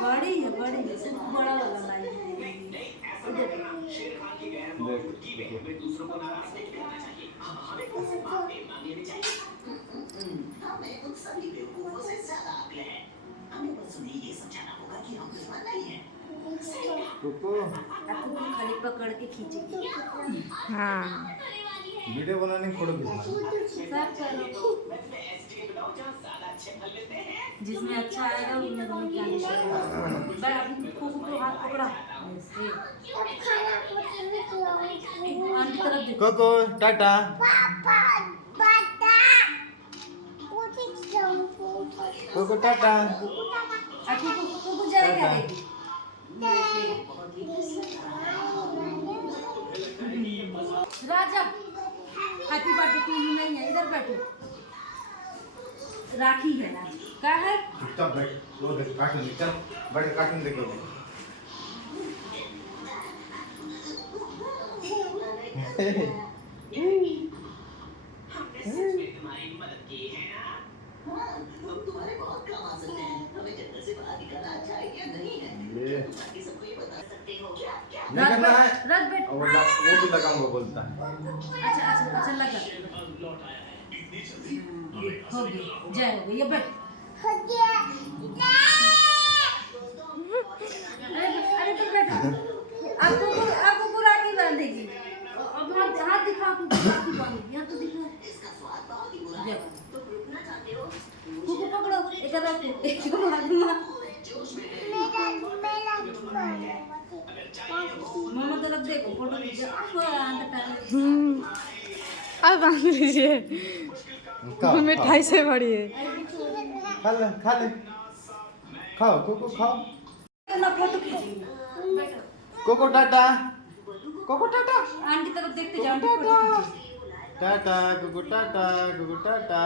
बड़ी है बड़ी बड़ा वाला लाई हमें उन सभी बेवकूफों से ज्यादा अक्ल है। हमें बस उन्हें ये समझाना होगा कि हम दुश्मन नहीं हैं। आपको खाली पकड़ के खींचेगी। हाँ वीडियो बनाने की फोटो खींचना सब करो जिसमें अच्छा आएगा उन्हें तुम्हें क्या निकलेगा। बस अभी खूब को हाथ पकड़ा ऐसे आंटी तरफ देखो। कोको टाटा कोको टाटा आपको को जाए क्या देगी राजा हैप्पी बर्थडे टू यू नहीं है इधर बैठो राखी है ना क्या है चुपचाप बैठ वो देख कार्टून देख चल बड़े कार्टून देखो हमने सच में तुम्हारी मदद की है ना? हाँ, हम तुम्हारे बहुत काम आ सकते हैं। हमें जंगल से बाहर निकलना अच्छा आइडिया नहीं है। ये तुम बाकी सबको ये बता सकते हो क्या? नहीं करना है रख बैठ और वो भी लगाऊंगा बोलता है अच्छा लगा हो गई जय हो गई ये बैठ अरे तो बैठो आपको राखी बांधेगी अब हाथ दिखा आपको राखी बांधेगी यहाँ तो दिखा इसका स्वाद बहुत ही बुरा है। तुम रुकना चाहते हो? कुकु पकड़ो एक रखो एक मामा तरफ देखो फोटो खींचो अब बांध लीजिए मिठाई से भरी है खा ले खाओ कोको खाओ ना फोटो खींचेंगे कोको टाटा आंटी तरफ देखते जाओ आंटी फोटो खींचेगी टाटा कोको टाटा